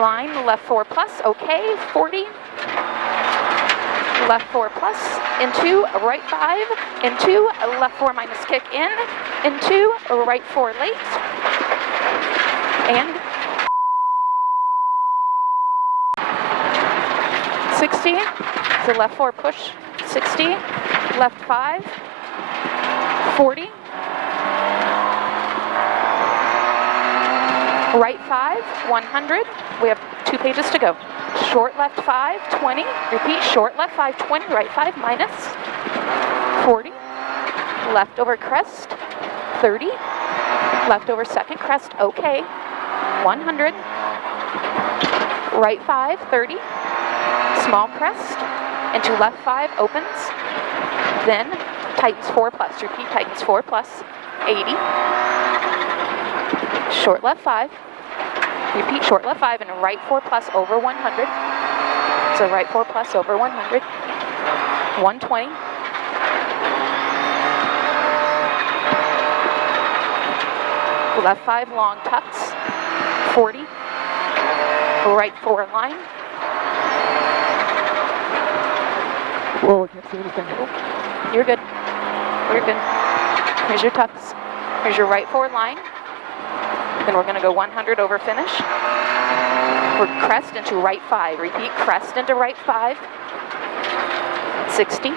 line, left 4 plus, okay, 40, left 4 plus, into, right 5, into, left 4 minus kick in, into, right 4 late, and 60, so left 4 push, 60, left 5, 40, right 5, 100, we have 2 pages to go. Short left 5, 20, repeat, short left 5, 20, right 5 minus, 40, left over crest, 30, left over second crest, okay, 100, right 5, 30, small crest, into left 5, opens, then tightens 4 plus, repeat, tightens 4 plus, 80, short left 5, repeat, short left 5, and right 4 plus over 100, so right 4 plus over 100, 120, left 5 long tucks, 40, right 4 line, whoa, I can't see anything. you're good, you're good, here's your tucks, here's your right 4 line, then we're going to go 100 over finish, we're crest into right 5, repeat, crest into right 5, 60,